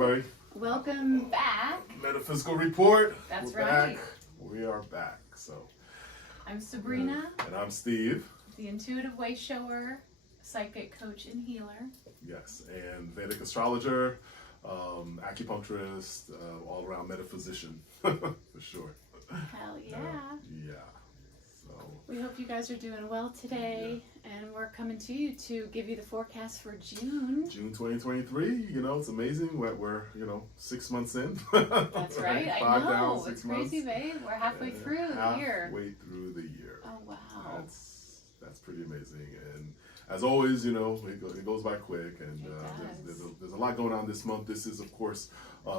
everybody. Welcome back. Metaphysical Report. That's We're right. Back. We are back. So I'm Sabrina, and I'm Steve. the intuitive way shower, psychic coach and healer. Yes, and Vedic astrologer, acupuncturist, all around metaphysician for sure. Hell yeah. Yeah. So We hope you guys are doing well today, and we're coming to you to give you the forecast for June. June 2023. You know, it's amazing. We're 6 months in. That's right. I Five know. down, 6 It's crazy, months. babe. We're halfway through the year. Halfway through the year. Oh, wow. That's pretty amazing. And as always, it goes by quick, and there's a lot going on this month. This is, of course,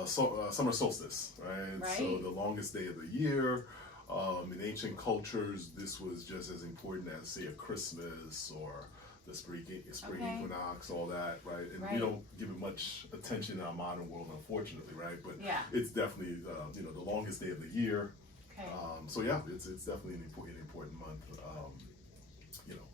summer solstice, right? So the longest day of the year. In ancient cultures, this was just as important as, say, a Christmas or the spring equinox, all that, right? And we don't give it much attention in our modern world, unfortunately, right? But it's definitely, the longest day of the year. Okay. So yeah, it's definitely an important month.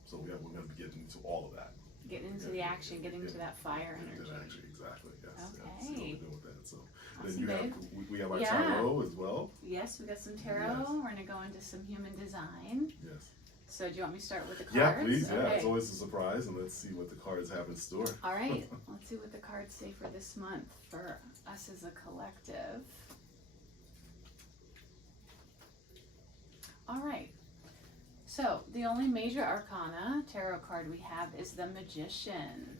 So we're going to be getting into all of that. Getting into the action, getting into that fire energy. Into that action, exactly. Yes. Okay. Yeah, see what we're doing with that. So Awesome, then we have our tarot as well. Yes, we got some tarot. Yes. We're going to go into some human design. Yes. So do you want me to start with the cards? Yeah, please. Yeah, Okay. it's always a surprise, and let's see what the cards have in store. All right, let's see what the cards say for this month for us as a collective. All right, so the only major arcana tarot card we have is the Magician.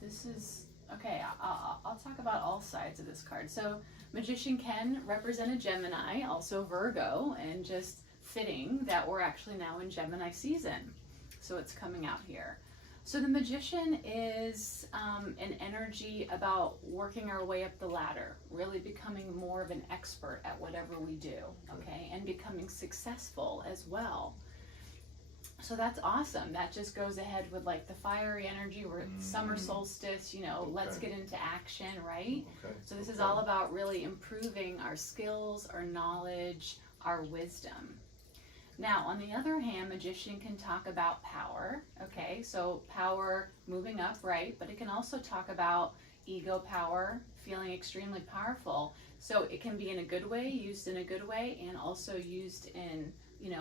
This is, okay, I'll talk about all sides of this card. So Magician can represent a Gemini, also Virgo, and just fitting that we're actually now in Gemini season. So it's coming out here. So the Magician is an energy about working our way up the ladder, really becoming more of an expert at whatever we do, okay, and becoming successful as well. So that's awesome. That just goes ahead with like the fiery energy. We're summer solstice, let's get into action, right? Okay. So this is all about really improving our skills, our knowledge, our wisdom. Now, on the other hand, Magician can talk about power, okay? So power moving up, right? But it can also talk about ego power, feeling extremely powerful. So it can be in a good way, used in a good way, and also used in,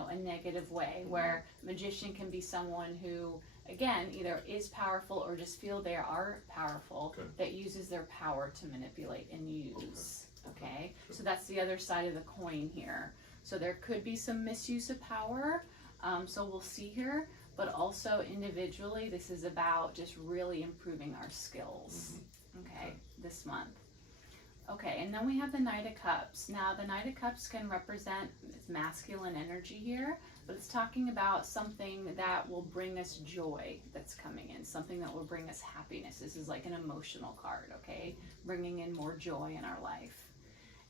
a negative way, where Magician can be someone who, again, either is powerful or just feel they are powerful, that uses their power to manipulate and use, okay? So that's the other side of the coin here. So there could be some misuse of power, so we'll see here, but also individually, this is about just really improving our skills, okay, this month. Okay, and then we have the Knight of Cups. Now, the Knight of Cups can represent masculine energy here, but it's talking about something that will bring us joy that's coming in, something that will bring us happiness. This is like an emotional card, okay, bringing in more joy in our life.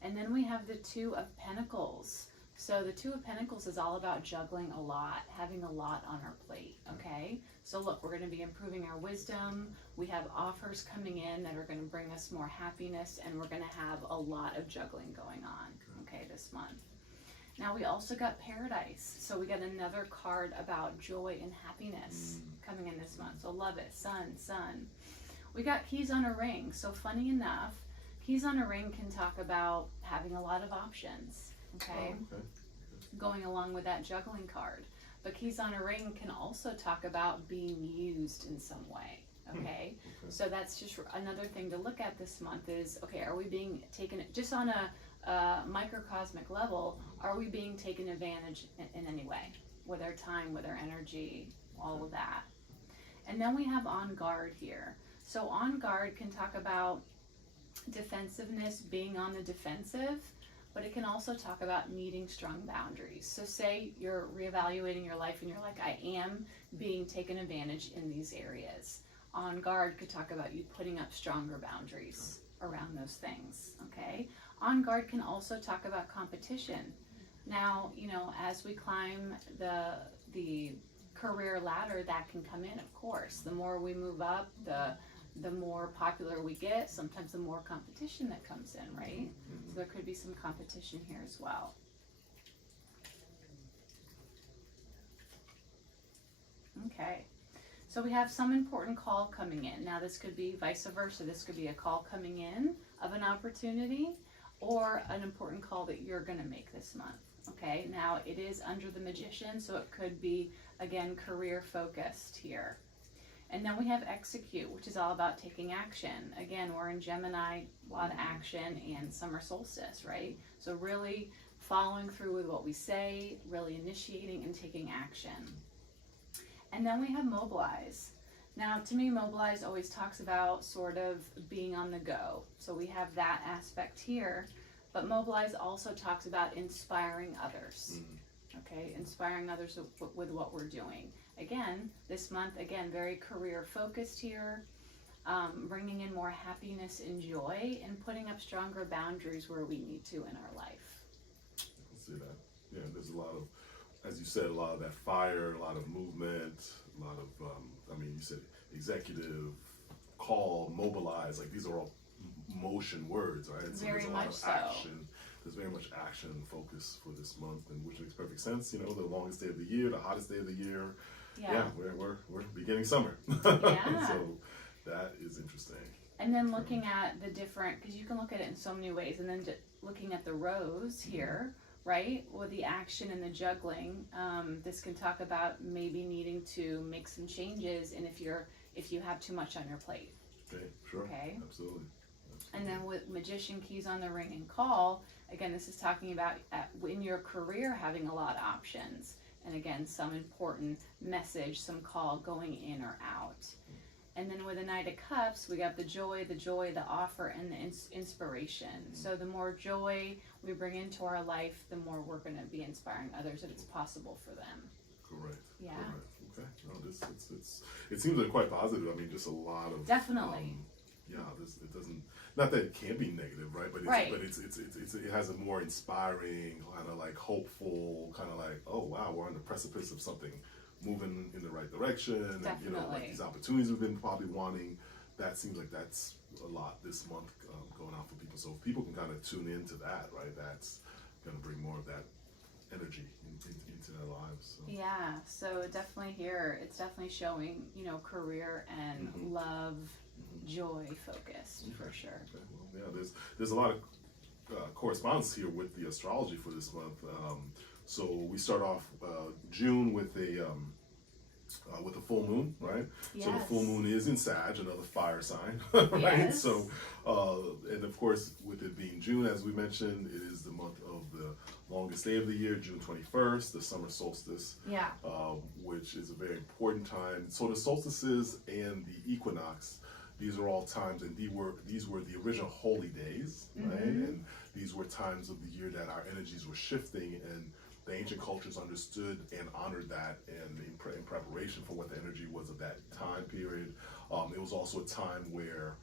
And then we have the Two of Pentacles. So the Two of Pentacles is all about juggling a lot, having a lot on our plate, okay? So look, we're going to be improving our wisdom. We have offers coming in that are going to bring us more happiness, and we're going to have a lot of juggling going on, okay, this month. Now we also got Paradise. So we got another card about joy and happiness coming in this month. So love it, sun. We got Keys on a Ring. So funny enough, Keys on a Ring can talk about having a lot of options. Okay, going along with that juggling card. But Keys on a Ring can also talk about being used in some way, okay? So that's just another thing to look at this month is, okay, are we being taken, just on a microcosmic level, are we being taken advantage in any way? With our time, with our energy, all of that. And then we have On Guard here. So On Guard can talk about defensiveness, being on the defensive, but it can also talk about needing strong boundaries. So say you're reevaluating your life and you're like, I am being taken advantage in these areas. On Guard could talk about you putting up stronger boundaries around those things, okay? On Guard can also talk about competition. Now, as we climb the career ladder, that can come in, of course. The more we move up, the more popular we get, sometimes the more competition that comes in, right? So there could be some competition here as well. Okay, so we have some important call coming in. Now this could be vice versa. This could be a call coming in of an opportunity or an important call that you're going to make this month. Okay, now it is under the Magician, so it could be, again, career focused here. And then we have execute, which is all about taking action. Again, we're in Gemini, a lot of action, and summer solstice, right? So really following through with what we say, really initiating and taking action. And then we have mobilize. Now, to me, mobilize always talks about sort of being on the go. So we have that aspect here. But mobilize also talks about inspiring others, okay? Inspiring others with what we're doing. Again, this month, again, very career focused here, bringing in more happiness and joy and putting up stronger boundaries where we need to in our life. I see that. Yeah, there's a lot of, as you said, a lot of that fire, a lot of movement, a lot of, you said executive, call, mobilize, like these are all motion words, right? So Very there's a lot much of so. action. There's very much action and focus for this month, and which makes perfect sense. The longest day of the year, the hottest day of the year. Yeah, we're beginning summer. Yeah. So that is interesting. And then looking at the different, because you can look at it in so many ways, and then looking at the rows here, right? With the action and the juggling, this can talk about maybe needing to make some changes, and if you have too much on your plate. Okay, sure. Okay. Absolutely. And then with Magician, keys on the ring, and call, again, this is talking about in your career having a lot of options. And again, some important message, some call going in or out. And then with the Knight of Cups, we got the joy, the offer, and the inspiration. So the more joy we bring into our life, the more we're going to be inspiring others that it's possible for them. Correct. Yeah. Correct. Okay. No, it seems like quite positive. I mean, just a lot of Definitely. It doesn't. Not that it can be negative, right? But it has a more inspiring, kind of like hopeful, kind of like, oh wow, we're on the precipice of something moving in the right direction. Definitely. And, like these opportunities we've been probably wanting. That seems like that's a lot this month going on for people. So if people can kind of tune into that, right? That's going to bring more of that energy into their lives. So. Yeah. So definitely here, it's definitely showing, career and love. Joy focused for sure. Okay. Well, yeah, there's a lot of correspondence here with the astrology for this month. So we start off June with a full moon, right? Yes. So the full moon is in Sag, another fire sign, right? Yes. So and of course, with it being June, as we mentioned, it is the month of the longest day of the year, June 21st, the summer solstice. Yeah. Which is a very important time. So the solstices and the equinox. These are all times, and these were the original holy days, right? And these were times of the year that our energies were shifting, and the ancient cultures understood and honored that, and in preparation for what the energy was of that time period. It was also a time where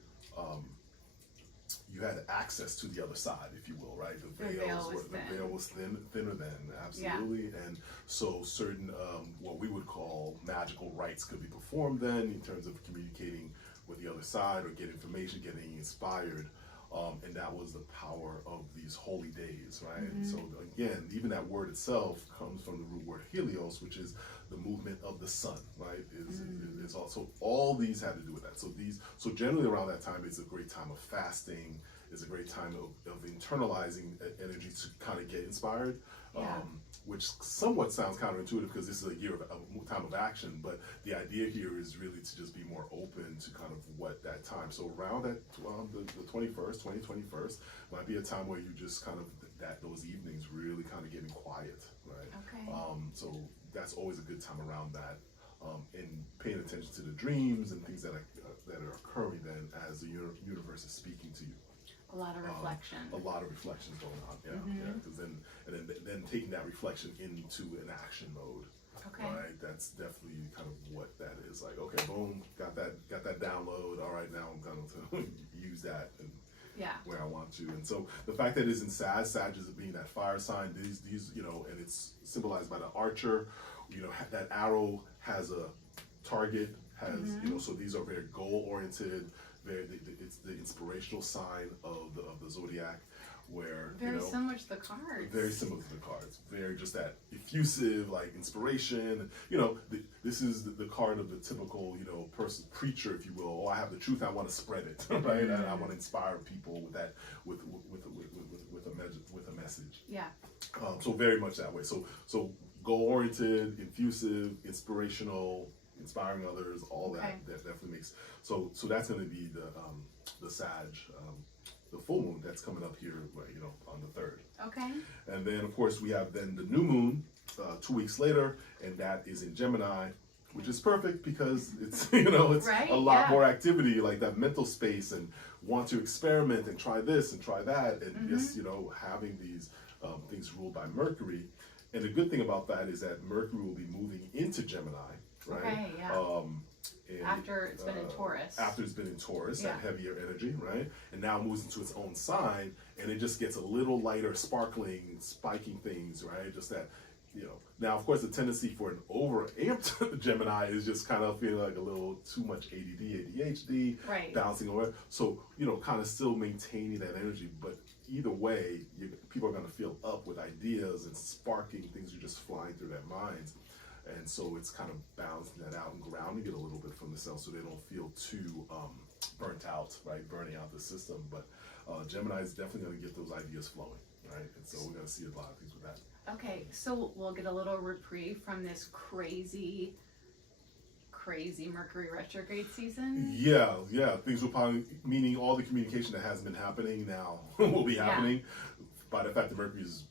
you had access to the other side, if you will, right? The veil was thinner then, absolutely. Yeah. And so certain what we would call magical rites could be performed then in terms of communicating with the other side or get information, getting inspired. And that was the power of these holy days, right? So again, even that word itself comes from the root word helios, which is the movement of the sun, right? It's also, all these had to do with that. So generally around that time, it's a great time of fasting. It's a great time of internalizing energy to kind of get inspired. Which somewhat sounds counterintuitive because this is a year of a time of action, but the idea here is really to just be more open to kind of what that time. So around that the 21st, 21st might be a time where you just kind of those evenings really kind of getting quiet, right? Okay. So that's always a good time around that, and paying attention to the dreams and things that are occurring then as the universe is speaking to you. A lot of reflection. A lot of reflections going on, yeah. Because then taking that reflection into an action mode. Okay. Right, that's definitely kind of what that is. Like, okay, boom, got that download. All right, now I'm going to use that and where I want to. And so the fact that it's in Sag is being that fire sign. These and it's symbolized by the archer. That arrow has a target. So these are very goal oriented. It's the inspirational sign of the zodiac, where very similar to the cards. Very similar to the cards. Very just that effusive, like inspiration. This is the card of the typical, person, preacher, if you will. Oh, I have the truth. I want to spread it, right? And I want to inspire people with that, with a message. Yeah. So very much that way. So goal oriented, effusive, inspirational, inspiring others. All that definitely makes. So that's going to be the Sag. The full moon that's coming up here, on the 3rd. Okay. And then, of course, we have then the new moon 2 weeks later, and that is in Gemini, which is perfect because it's, it's a lot more activity, like that mental space, and want to experiment and try this and try that, and just, having these things ruled by Mercury. And the good thing about that is that Mercury will be moving into Gemini, right? Okay, yeah. And, after it's been in Taurus. After it's been in Taurus, that heavier energy, right? And now it moves into its own sign, and it just gets a little lighter, sparkling, spiking things, right? Just that, Now, of course, the tendency for an over-amped Gemini is just kind of feeling like a little too much ADD, ADHD, bouncing over. So, kind of still maintaining that energy. But either way, people are going to feel up with ideas and sparking things are just flying through their minds. And so it's kind of balancing that out and grounding it a little bit from the cells so they don't feel too burnt out, right? Burning out the system. But Gemini is definitely going to get those ideas flowing, right? And so we're going to see a lot of things with that. Okay, so we'll get a little reprieve from this crazy Mercury retrograde season. Yeah. Things will probably, meaning all the communication that hasn't been happening now will be happening by the fact that Mercury is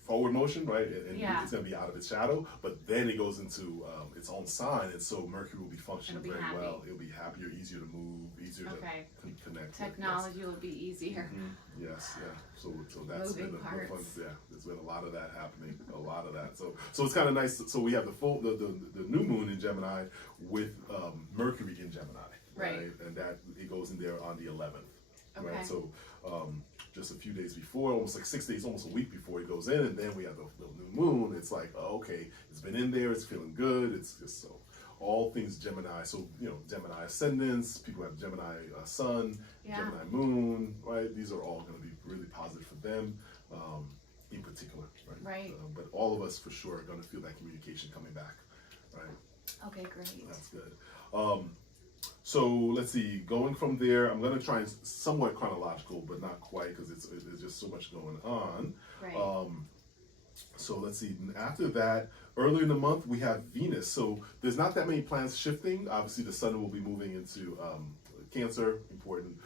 forward motion, right? And it's going to be out of its shadow, but then it goes into its own sign, and so Mercury will be functioning very well. It'll be happier, easier to move, easier to connect. Technology will be easier. Yes, yeah. So that's moving been parts. Fun. Yeah, there's been a lot of that happening. A lot of that. So it's kind of nice. So we have the new moon in Gemini with Mercury in Gemini, right? And that it goes in there on the 11th, right? So just a few days before, almost like 6 days, almost a week before it goes in, and then we have the new moon. It's like, okay, it's been in there, it's feeling good. It's just so all things Gemini. So Gemini ascendants, people have Gemini sun, Gemini moon, right? These are all going to be really positive for them, in particular, right? But all of us for sure are going to feel that communication coming back, right? Okay, great. That's good. So let's see, going from there, I'm going to try and somewhat chronological, but not quite because there's just so much going on. Right. So let's see, after that, earlier in the month, we have Venus. So there's not that many planets shifting. Obviously, the sun will be moving into Cancer, important,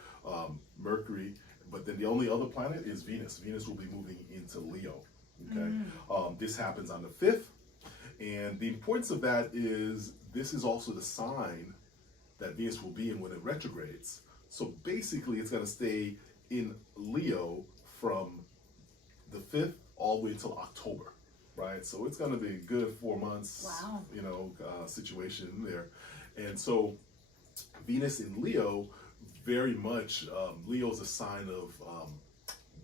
Mercury, but then the only other planet is Venus. Venus will be moving into Leo, okay? This happens on the 5th, and the importance of that is this is also the sign that Venus will be in when it retrogrades. So basically, it's going to stay in Leo from the 5th all the way until October, right? So it's going to be a good 4 months, situation there. And so Venus in Leo, very much, Leo is a sign of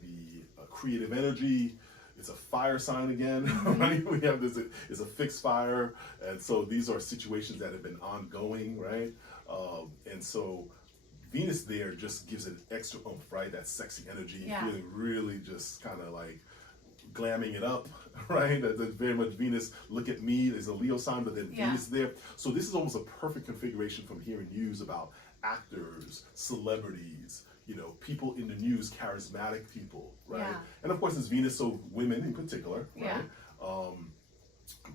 the creative energy. It's a fire sign again, right? We have this, it's a fixed fire. And so these are situations that have been ongoing, right? And so Venus there just gives it extra oomph, right? That sexy energy, feeling really just kind of like glamming it up, right? That's very much Venus. Look at me, there's a Leo sign, but then Venus there. So this is almost a perfect configuration from hearing news about actors, celebrities, people in the news, charismatic people, right? Yeah. And of course, it's Venus, so women in particular, right?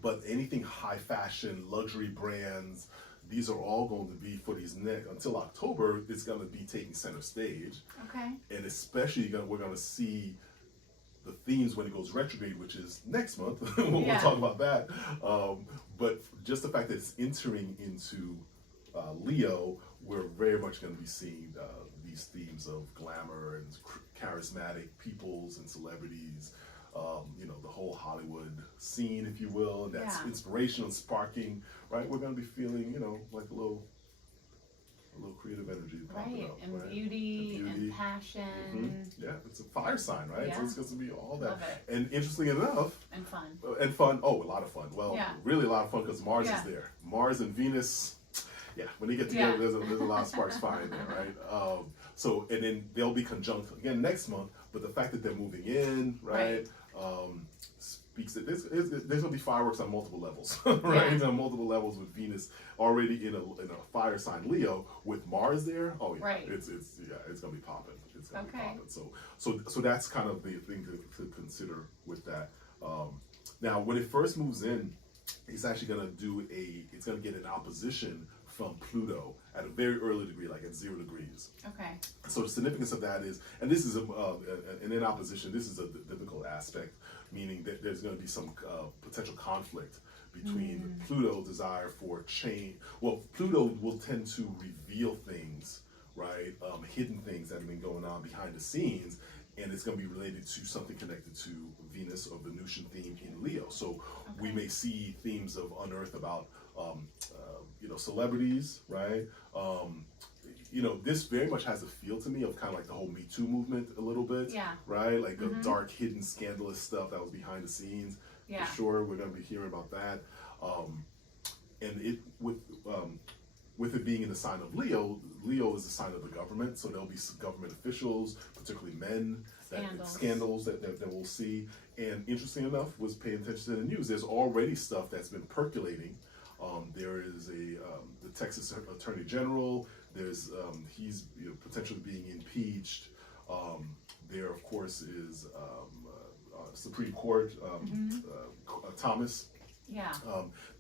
But anything high fashion, luxury brands, these are all going to be for these until October. It's going to be taking center stage. Okay. And especially we're going to see the themes when it goes retrograde, which is next month. We'll talk about that. But just the fact that it's entering into Leo, we're very much going to be seeing these themes of glamour and charismatic peoples and celebrities. The whole Hollywood scene, if you will, and that's inspirational, sparking, right? We're going to be feeling, like a little creative energy popping up, and right? beauty and passion. Yeah, it's a fire sign, right? Yeah. So it's going to be all that. Love it. And interestingly enough, And fun. a lot of fun. Well, really a lot of fun because Mars is there. Mars and Venus. yeah, when they get together, there's a lot of sparks flying there, right? So, and then they'll be conjunct again next month, but the fact that they're moving in, right, speaks that there's going to be fireworks on multiple levels, right? On multiple levels with Venus already in a fire sign Leo with Mars there. Oh yeah, it's going to be popping. It's going to be popping. So that's kind of the thing to consider with that. Now, when it first moves in, it's actually going to it's going to get an opposition from Pluto at a very early degree, like at 0 degrees. Okay. So the significance of that is, and this is and in opposition, this is a difficult aspect, meaning that there's going to be some potential conflict between Pluto's desire for change. Well, Pluto will tend to reveal things, right? Hidden things that have been going on behind the scenes, and it's going to be related to something connected to Venus or Venusian theme in Leo. So we may see themes of unearth about celebrities, right? This very much has a feel to me of kind of like the whole Me Too movement a little bit, right? Like the dark, hidden, scandalous stuff that was behind the scenes. For sure, we're going to be hearing about that. And it with it being in the sign of Leo, Leo is the sign of the government, so there'll be some government officials, particularly men, scandals that we'll see. And interesting enough, was paying attention to the news. There's already stuff that's been percolating. There is the Texas Attorney General. There's he's potentially being impeached. There, of course, is Supreme Court Thomas.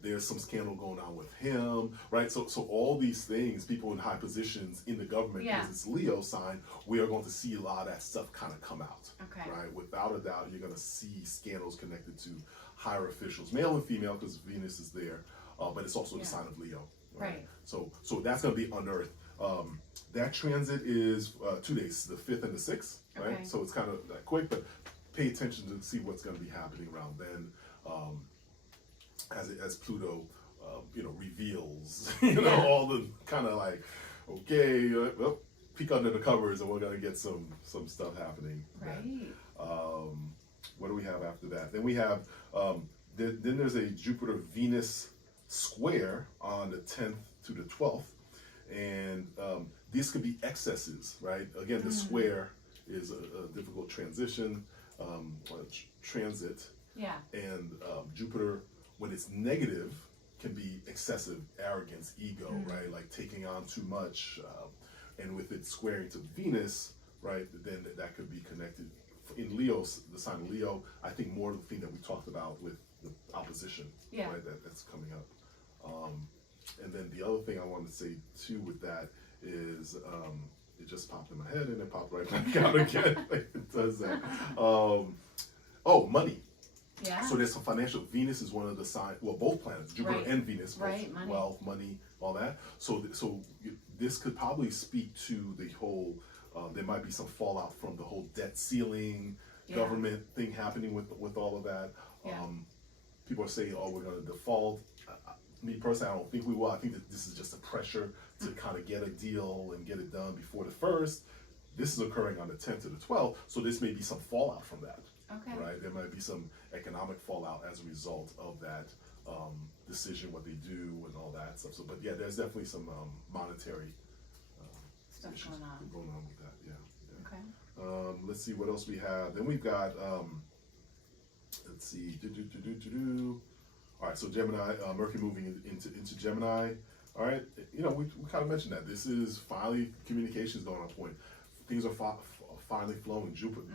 There's some scandal going on with him, right? So all these things, people in high positions in the government, because it's Leo sign, we are going to see a lot of that stuff kind of come out, right? Without a doubt, you're going to see scandals connected to higher officials, male and female, because Venus is there, but it's also the sign of Leo, right? So that's going to be unearthed. That transit is 2 days, the 5th and the 6th, right? So it's kind of quick, but pay attention to see what's going to be happening around then. As Pluto, reveals, all the kind of like, well, peek under the covers, and we're gonna get some stuff happening. Right. What do we have after that? Then we have then there's a Jupiter-Venus square on the 10th to the 12th, and these could be excesses, right? Again, the square is a difficult transition, transit. And Jupiter, when it's negative, can be excessive arrogance, ego, right? Like taking on too much. And with it squaring to Venus, right, then that could be connected. In Leo, the sign of Leo, I think more of the thing that we talked about with the opposition, right, that's coming up. And then the other thing I wanted to say too with that is, it just popped in my head and it popped right back out again. It does that. Money. So there's some financial. Venus is one of the signs. Well, both planets, Jupiter and Venus, both wealth, money, all that. So this could probably speak to the whole. There might be some fallout from the whole debt ceiling, government thing happening with all of that. People are saying, "Oh, we're going to default." Me personally, I don't think we will. I think that this is just a pressure to kind of get a deal and get it done before the 1st. This is occurring on the 10th to the 12th, so this may be some fallout from that. Right, there might be some economic fallout as a result of that decision, what they do, and all that stuff. So, but yeah, there's definitely some monetary stuff issues going on with that. Let's see what else we have. Then we've got let's see. All right, so Gemini, Mercury moving into Gemini. All right, we kind of mentioned that this is finally communications going on point. Things are finally flowing. Jupiter,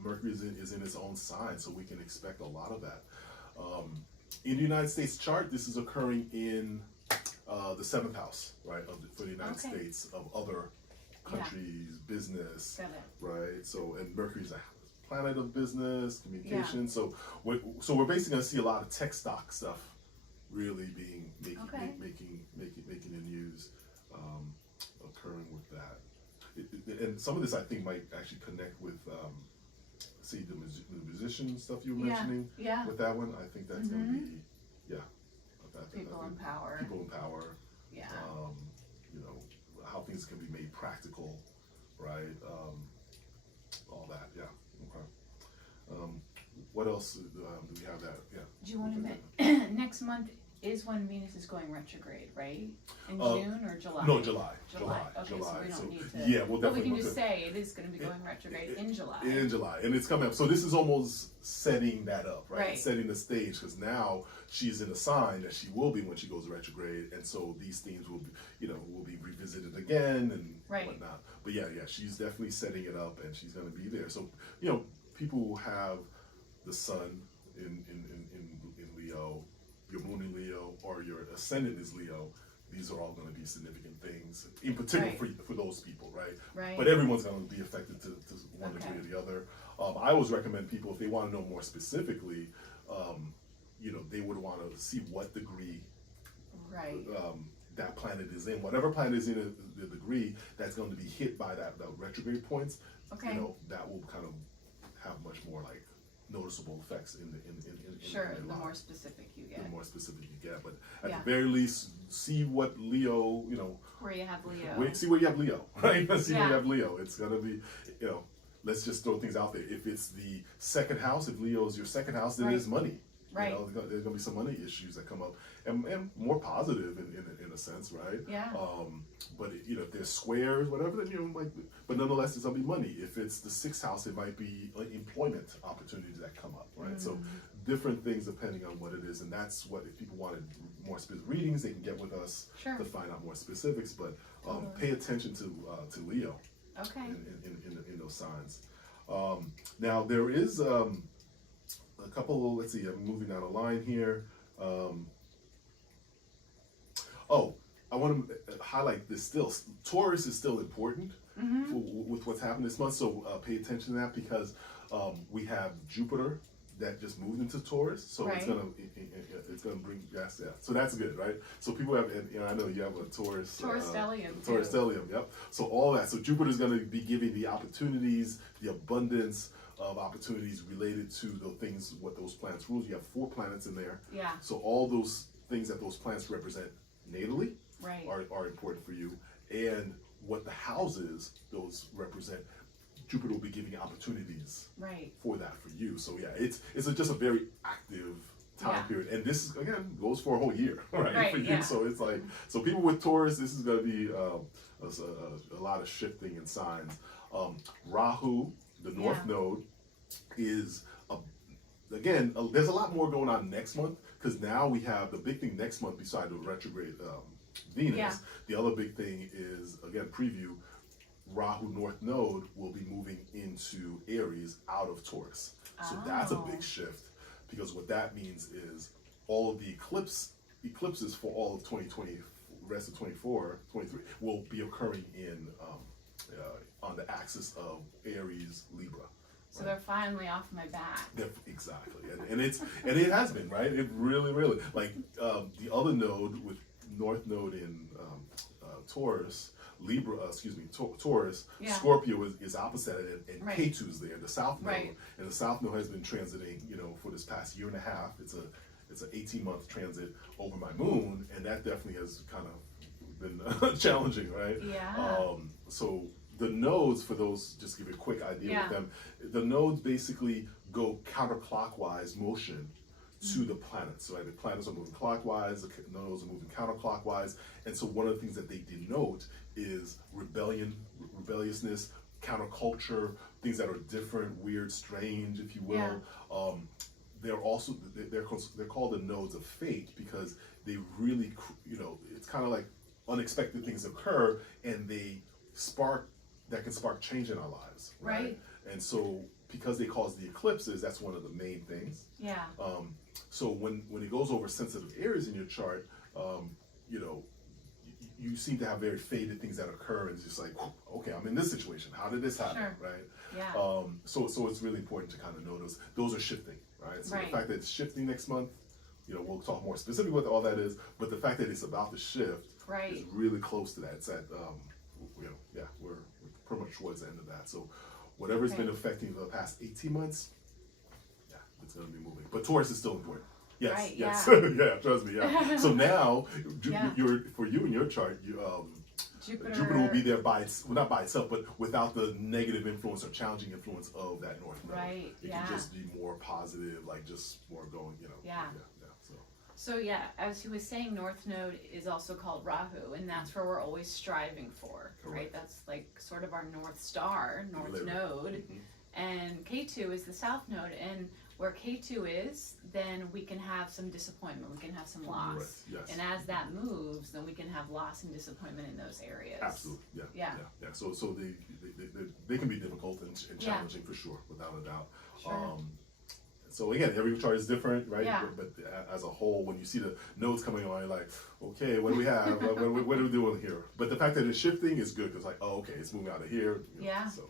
Mercury is in its own sign, so we can expect a lot of that. In the United States chart, this is occurring in the 7th house, right, for the United States, of other countries, business, right? So, and Mercury's a planet of business, communication. So we're basically going to see a lot of tech stock stuff really being making the news, occurring with that. And some of this I think might actually connect with see the musician stuff you were mentioning with that one. I think that's going to be people in power. How things can be made practical, right? All that, What else do we have that? Do you want to next month is when Venus is going retrograde, right? In June or July? No, July. Okay, July. so we don't need to. Yeah, we'll definitely. But we can just say it is going to be going retrograde in July. In July, and it's coming up. So this is almost setting that up, right? Right. Setting the stage, because now she's in a sign that she will be when she goes retrograde, and so these themes will be, will be revisited again and whatnot. But yeah, she's definitely setting it up, and she's going to be there. So people who have the sun in Leo, your moon in Leo, or your ascendant is Leo, these are all going to be significant things, in particular for those people, right? But everyone's going to be affected to one degree or the other. I always recommend people, if they want to know more specifically, they would want to see what degree that planet is in. Whatever planet is in the degree that's going to be hit by the retrograde points, that will kind of have much more like noticeable effects in the more specific you get. The more specific you get, but at the very least, see what Leo, where you have Leo. See where you have Leo, right? See where you have Leo. It's gonna be, let's just throw things out there. If it's the second house, if Leo is your second house, then there's money. Right. There's gonna be some money issues that come up, and more positive in a sense, right? Yeah. But if there's squares, whatever, then but nonetheless, it's gonna be money. If it's the sixth house, it might be like employment opportunities that come up, right? So different things depending on what it is, and that's what, if people wanted more specific readings, they can get with us to find out more specifics. But pay attention to Leo. Okay. In those signs. Now there is a couple. Let's see. I'm moving down a line here. I want to highlight this still. Taurus is still important with what's happened this month. So pay attention to that, because we have Jupiter that just moved into Taurus. So it's gonna bring So that's good, right? So people have, I know you have a Taurus. Stellium. Taurus stellium. Yep. So all that. So Jupiter is going to be giving the opportunities, the abundance of opportunities related to the things, what those planets rules. You have 4 planets in there. Yeah. So all those things that those planets represent natally are important for you, and what the houses those represent, Jupiter will be giving opportunities for that for you. So it's just a very active time period, and this is, again, goes for a whole year, right? For you. So it's like, so people with Taurus, this is going to be a lot of shifting in signs. Rahu, the North Node, is again, there's a lot more going on next month, because now we have the big thing next month beside the retrograde Venus. Yeah. The other big thing is, again, preview, Rahu North Node will be moving into Aries out of Taurus. So that's a big shift, because what that means is all of the eclipses for all of 2020, rest of 24, 23 will be occurring on the axis of Aries, Libra. So they're finally off my back. Exactly, and it has been, right? It really, like the other node with North Node in Taurus, Taurus, Scorpio is opposite it, and Ketu's there, the South Node, and the South Node has been transiting, for this past year and a half. It's an 18-month transit over my moon, and that definitely has kind of been challenging, right? Yeah. So the nodes, for those, just to give you a quick idea with them, the nodes basically go counterclockwise motion to the planets. So the planets are moving clockwise, the nodes are moving counterclockwise, and so one of the things that they denote is rebelliousness, counterculture, things that are different, weird, strange, if you will. They're called the nodes of fate, because they really, it's kind of like unexpected things occur, and they can spark change in our lives, right? And so, because they cause the eclipses, that's one of the main things. Yeah. So when it goes over sensitive areas in your chart, you seem to have very faded things that occur, and it's just like, okay, I'm in this situation. How did this happen, right? Yeah. So it's really important to kind of know those are shifting, right? So the fact that it's shifting next month, we'll talk more specifically what all that is, but the fact that it's about to shift is really close to that. It's at, we're pretty much towards the end of that. So whatever's been affecting the past 18 months, it's going to be moving. But Taurus is still important. Yes, yes. Yeah, trust me, So now, for you in your chart, Jupiter will be there not by itself, but without the negative influence or challenging influence of that North Node. Right, It can just be more positive, like just more going, So So yeah, as he was saying, North Node is also called Rahu, and that's where we're always striving for, right? That's like sort of our North Star, North Node. And K2 is the South Node, and where K2 is, then we can have some disappointment, we can have some loss. Right. Yes. And as that moves, then we can have loss and disappointment in those areas. Absolutely, yeah. So they can be difficult and challenging for sure, without a doubt. Sure. So again, every chart is different, right? Yeah. But as a whole, when you see the nodes coming on, you're like, okay, what do we have? what are we doing here? But the fact that it's shifting is good because, like, oh, okay, it's moving out of here. So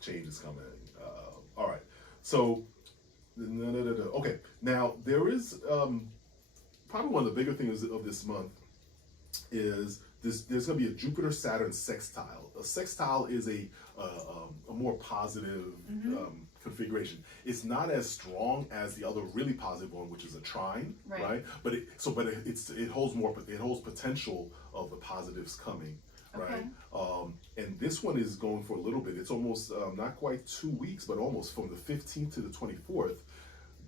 change is coming. All right. So, okay. Now there is probably one of the bigger things of this month is there's going to be a Jupiter-Saturn sextile. A sextile is a more positive configuration. It's not as strong as the other really positive one, which is a trine, right? But it holds potential of the positives coming, right? And this one is going for a little bit. It's almost not quite 2 weeks, but almost from the 15th to the 24th.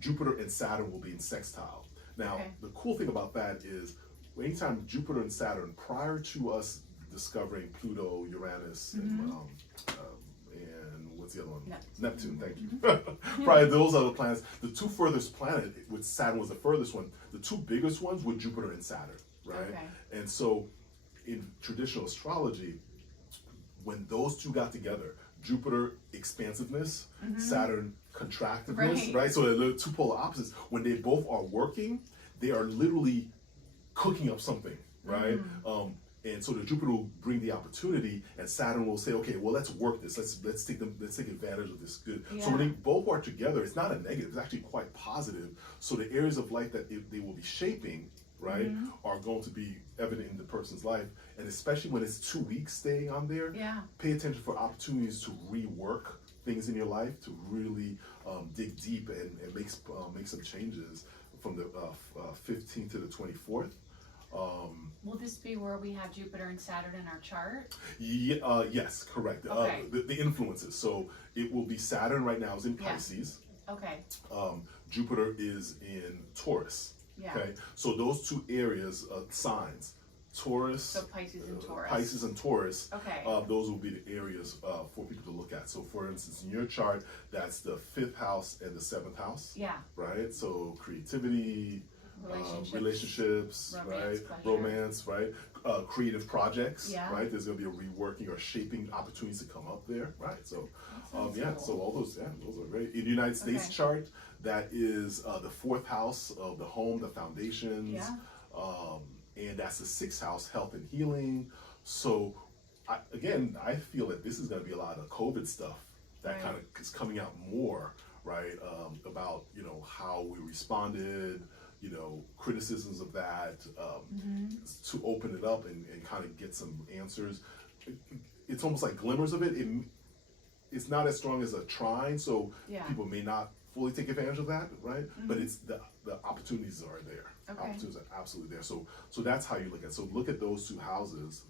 Jupiter and Saturn will be in sextile. Now, the cool thing about that is anytime Jupiter and Saturn, prior to us discovering Pluto, Uranus, and what's the other one? Neptune, thank you. Prior to those other planets, the two furthest planets, which Saturn was the furthest one, the two biggest ones were Jupiter and Saturn, right? And so in traditional astrology, when those two got together, Jupiter expansiveness, Saturn contractiveness, right? So the two polar opposites, when they both are working, they are literally cooking up something, right? And so the Jupiter will bring the opportunity, and Saturn will say, okay, well, let's work this. Let's take advantage of this good. So when they both are together, it's not a negative. It's actually quite positive. So the areas of life that they will be shaping, right, are going to be evident in the person's life. And especially when it's 2 weeks staying on there, pay attention for opportunities to rework things in your life, to really dig deep and make some changes from the 15th to the 24th. Will this be where we have Jupiter and Saturn in our chart? Yes, correct. The influences. So it will be Saturn right now is in Pisces. Jupiter is in Taurus. Okay. So those two areas, signs, Taurus. So Pisces and Taurus. Pisces and Taurus. Those will be the areas for people to look at. So for instance, in your chart, that's the 5th house and the 7th house. Right. So creativity. Relationships, romance, right? Creative projects, right? There's going to be a reworking or shaping opportunities to come up there, right? So, so all those, those are great. In the United States chart, that is the 4th house of the home, the foundations, and that's the 6th house, health and healing. So, I feel that this is going to be a lot of COVID stuff that kind of is coming out more, right? About how we responded. Criticisms of that, to open it up and kind of get some answers. It's almost like glimmers of it. It's not as strong as a trine, so people may not fully take advantage of that, right? But it's the opportunities are there. Opportunities are absolutely there. So that's how you look at it. So look at those two houses,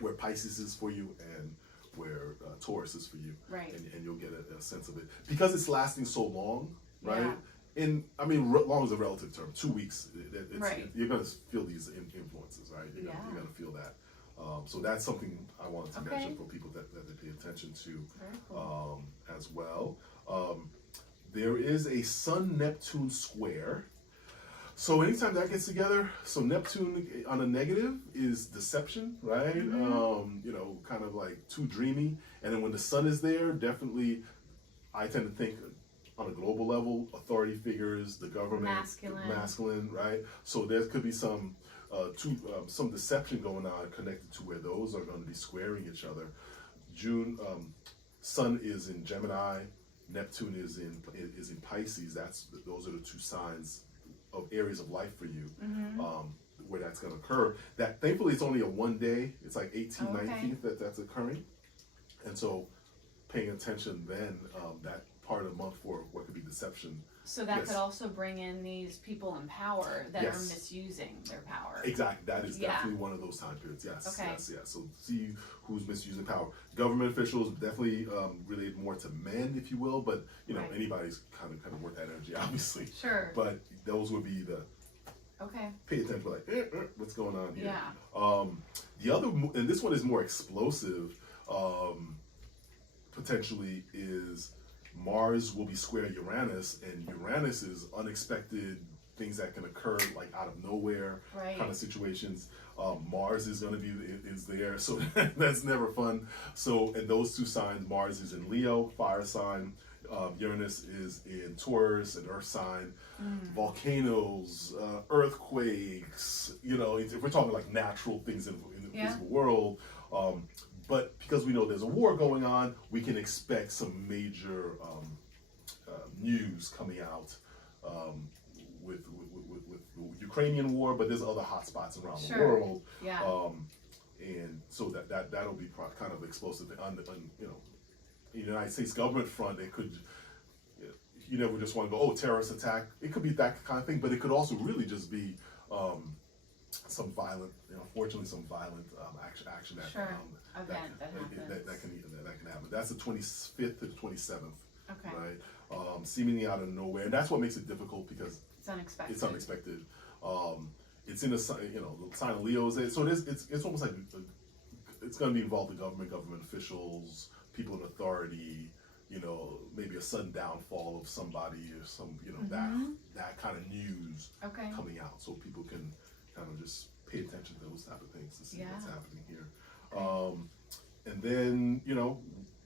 where Pisces is for you and where Taurus is for you, and you'll get a sense of it. Because it's lasting so long, right? Long is a relative term. 2 weeks, you're going to feel these influences, right? You're going to feel that. So that's something I wanted to mention for people that they pay attention to as well. There is a Sun-Neptune square. So anytime that gets together, so Neptune on a negative is deception, right? Kind of like too dreamy. And then when the Sun is there, definitely I tend to think on a global level, authority figures, the government, masculine, right? So there could be some deception going on connected to where those are going to be squaring each other. Sun is in Gemini, Neptune is in Pisces. Those are the two signs of areas of life for you, where that's going to occur. That thankfully it's only a 1 day. It's like 18th, 19th that's occurring, and so paying attention then that part of the month for what could be deception. So that could also bring in these people in power that are misusing their power. Exactly. That is definitely one of those time periods. So see who's misusing power. Government officials definitely related more to men, if you will, but anybody's kind of worth that energy, obviously. Sure. But those would be the pay attention, like what's going on here. Yeah. The other, and this one is more explosive, potentially, is Mars will be square Uranus, and Uranus is unexpected things that can occur like out of nowhere kind of situations. Mars is going to be is there, so that's never fun. So, and those two signs, Mars is in Leo, fire sign. Uranus is in Taurus, an earth sign. Volcanoes, earthquakes. You know, if we're talking like natural things in the physical world. But because we know there's a war going on, we can expect some major news coming out with the Ukrainian war. But there's other hot spots around the world. Yeah. And so that'll be kind of explosive. You know, in the United States government front, it could. You never just want to go, oh, terrorist attack. It could be that kind of thing, but it could also really just be some violent, unfortunately, some violent action that can happen. That's the 25th to the 27th, right? Seemingly out of nowhere, and that's what makes it difficult because it's unexpected. It's unexpected. It's in the sign of Leo is there, so it's almost like it's going to be involved in government officials, people in authority. You know, maybe a sudden downfall of somebody or some, that kind of news coming out, so people can kind of just pay attention to those type of things to see what's happening here. And then,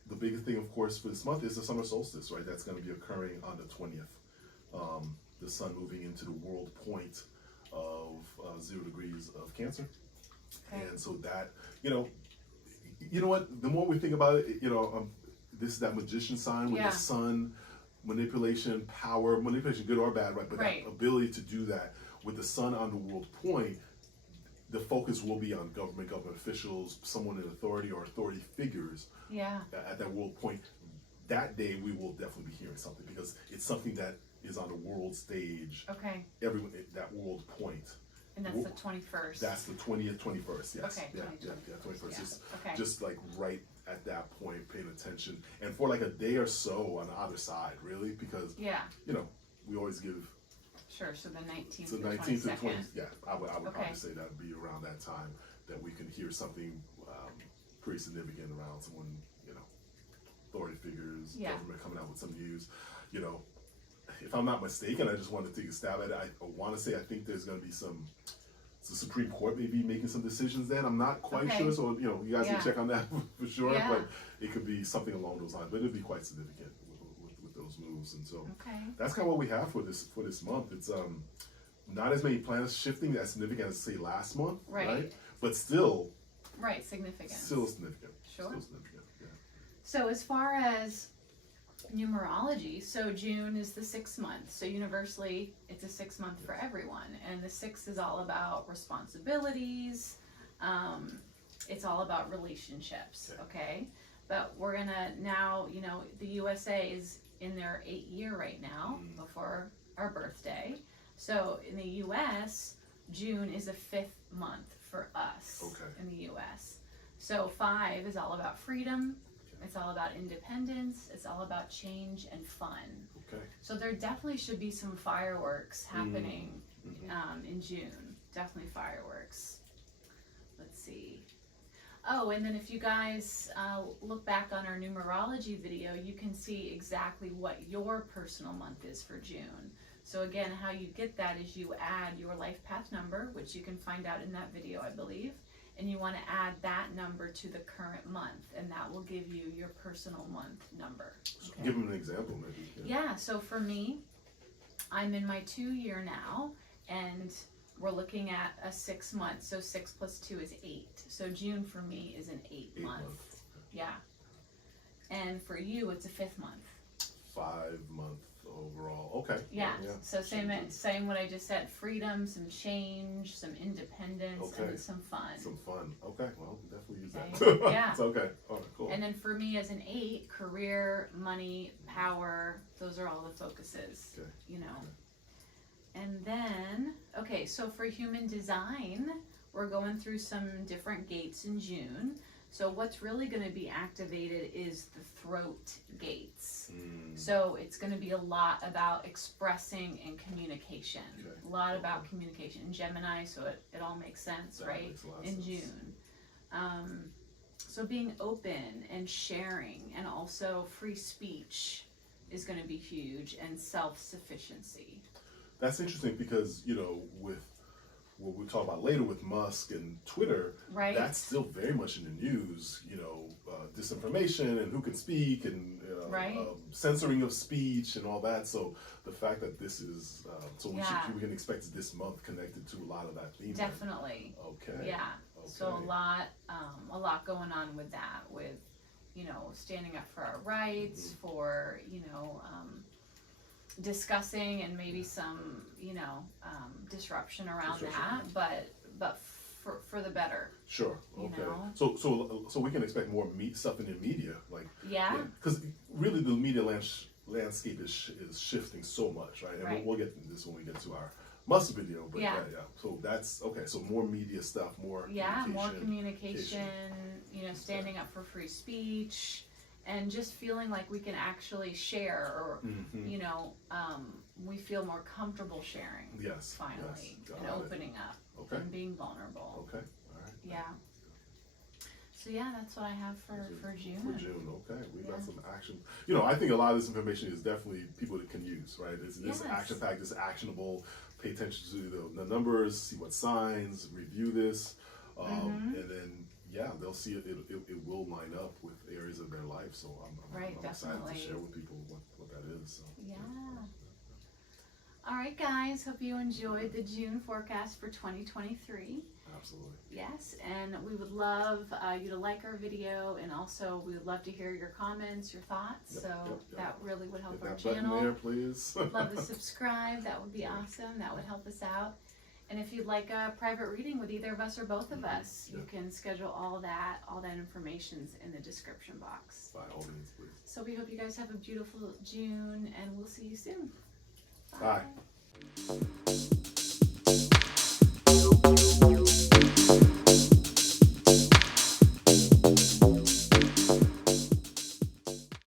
the biggest thing, of course, for this month is the summer solstice, right? That's going to be occurring on the 20th. The sun moving into the world point of 0 degrees of Cancer. And so that, you know what? The more we think about it, this is that magician sign with the sun, manipulation, power, manipulation, good or bad, right? But that ability to do that with the sun on the world point, the focus will be on government officials, someone in authority or authority figures at that world point. That day, we will definitely be hearing something because it's something that is on the world stage. Everyone, that world point. And that's the 21st. That's the 20th, 21st, yes. Okay, 21st. Just like right at that point, paying attention. And for like a day or so on either side, really, because, we always give... Sure, so the 19th to the 19th to 22nd. 20th, I would probably say that would be around that time that we can hear something pretty significant around someone, authority figures, government coming out with some news, If I'm not mistaken, I just want to take a stab at it. I want to say I think there's going to be the Supreme Court may be making some decisions then. I'm not quite sure, so you guys can check on that for sure. But it could be something along those lines. But it'd be quite significant with those moves, and so that's kind of what we have for this month. It's not as many planets shifting as significant as say last month, right? But still, significant. Still significant. Sure. Still significant. Yeah. So as far as numerology, so June is the 6th month, so universally it's a 6th month for everyone, and the 6th is all about responsibilities, it's all about relationships, but we're gonna now, the USA is in their 8th year right now before our birthday, so in the US June is a 5th month for us in the US, so 5 is all about freedom. It's all about independence. It's all about change and fun. So there definitely should be some fireworks happening in June. Definitely fireworks. Let's see. Oh, and then if you guys look back on our numerology video, you can see exactly what your personal month is for June. So again, how you get that is you add your life path number, which you can find out in that video, I believe. And you want to add that number to the current month, and that will give you your personal month number. Give them an example, maybe. Yeah, so for me, I'm in my 2 year now, and we're looking at a 6 month, so 6 plus 2 is 8. So June for me is an 8 month. Yeah. And for you, it's a 5th month. 5 month overall. Yeah. So same what I just said. Freedom, some change, some independence, and some fun. Some fun. Okay. Well, definitely use that. Yeah. It's okay. All right. Cool. And then for me as an 8, career, money, power. Those are all the focuses. And then so for human design, we're going through some different gates in June. So what's really going to be activated is the throat gates. So it's going to be a lot about expressing and communication. Okay. A lot about communication in Gemini, so it all makes sense, That right? makes a lot of In sense. June. So being open and sharing, and also free speech is going to be huge, and self-sufficiency. That's interesting because, you know, with what we'll talk about later with Musk and Twitter, Right. that's still very much in the news, you know, disinformation and who can speak and Right. Censoring of speech and all that. So the fact that this is, Yeah. we can expect this month connected to a lot of that theme. Definitely. Okay. Yeah. Okay. So a lot going on with that, with, you know, standing up for our rights, for, you know, discussing and maybe some, you know, disruption around that, but for the better. Sure. You Okay. know? So we can expect more stuff in the media, like Yeah. because really the media landscape is shifting so much, right? And Right. we'll get to this when we get to our Musk video, but Yeah. yeah. So that's okay. So more media stuff, more More communication, you know, standing up for free speech, and just feeling like we can actually share, or you know, we feel more comfortable sharing. Yes. Finally, Yes. Got and it. opening up Okay. and being vulnerable. Okay. All right. Yeah. So yeah, that's what I have for June. For June, okay. We got Yeah. some action. You know, I think a lot of this information is definitely people that can use, right? It's Yes. action packed, it's actionable. Pay attention to the numbers, see what signs, review this, and then they'll see it will line up with areas of their life. So I'm excited Definitely. to share with people what that is. So. Yeah. All right, guys. Hope you enjoyed the June forecast for 2023. Absolutely. Yes, and we would love you to like our video, and also we would love to hear your comments, your thoughts. Yep. That really would help Hit our that button channel. there, please. Love to subscribe. That would be awesome. That would help us out. And if you'd like a private reading with either of us or both of us, you can schedule all that information's in the description box. By all means, please. So we hope you guys have a beautiful June, and we'll see you soon. Bye.